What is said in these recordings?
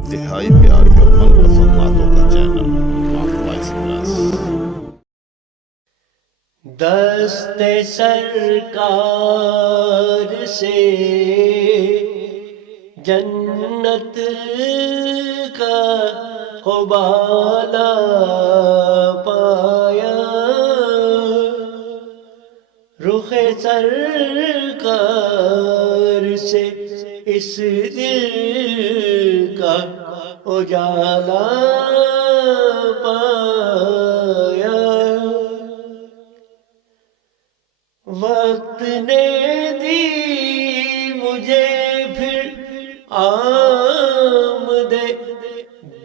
انتہائی پیاری اور من پسند باتوں کا چینل معافلا ایکسپریس۔ دست سرکار سے جنت کا قبالہ پایا، رخ سرکار سے اس دل کا اجالا پایا، وقت نے دی مجھے پھر آمد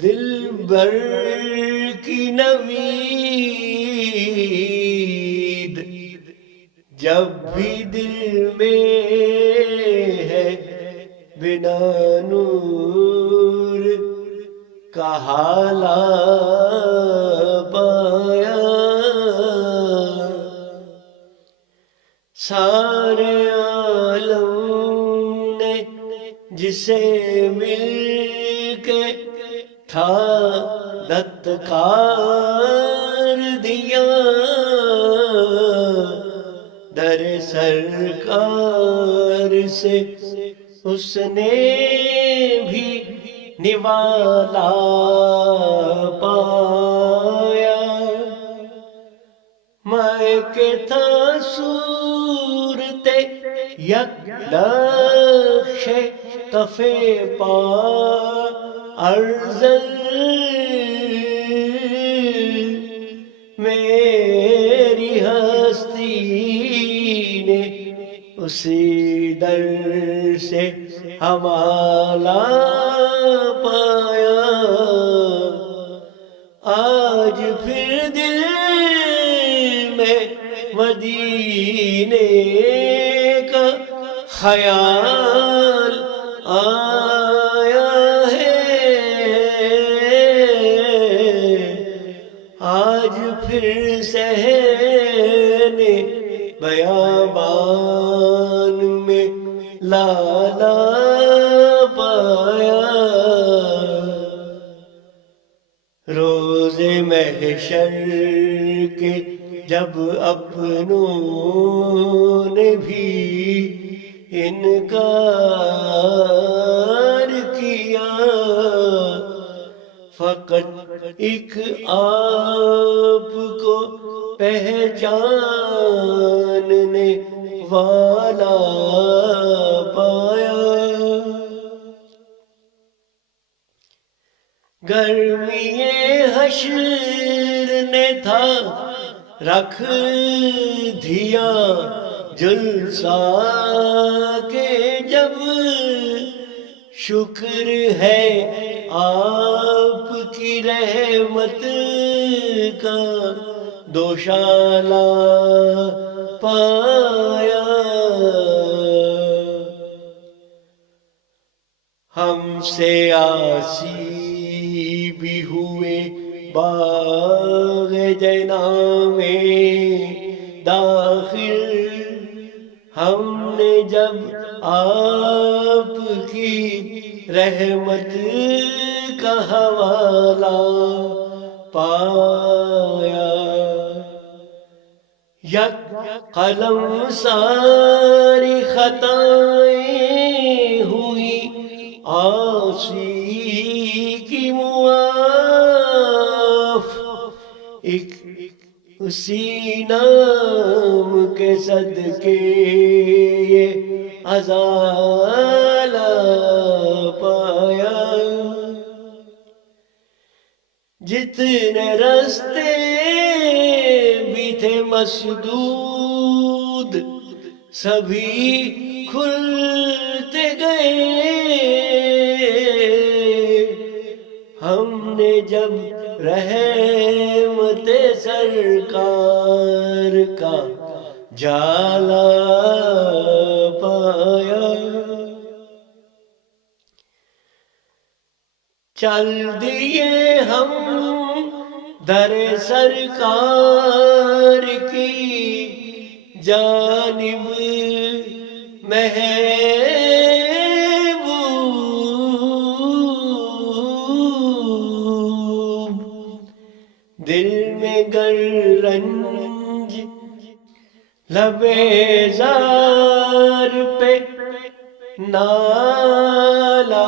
دلبر کی نوید، جب بھی دل میں ہے بنا نور کا حالہ پایا، سارے عالم نے جسے مل کے تھا دتکار دیا، در سرکار سے اس نے بھی نوالا پایا، میں کہ تھا صورت یک نقش کف پا ارذل، میری ہستی نے اسی در سے حوالہ پایا، آج پھر دل میں مدینے کا خیال آیا ہے، آج پھر صحن بیابان میں لالا پایا، روز محشر کے جب اپنوں نے بھی انکار کیا، فقط ایک آپ کو پہچاننے والا پایا، گرمی حشر نے تھا رکھ دیا جلسہ کہ جب شکر ہے آپ کی رحمت کا دوشالہ پایا، ہم سے عاصی بھی ہوئے باغ جنا میں داخل، ہم نے جب آپ کی رحمت کا حوالہ پایا، یک قلم ساری خطائیں ہوئی عاصی کی معاف، ایک اسی نام کے صدقے یہ ازالہ پایا، جتنے راستے بھی تھے مسدود سبھی کھلتے گئے، ہم نے جب رحمت سرکار کا جالا پایا، چل دیے ہم در سرکار کی جانب محبوب، گر رنج لبے زار پہ نالا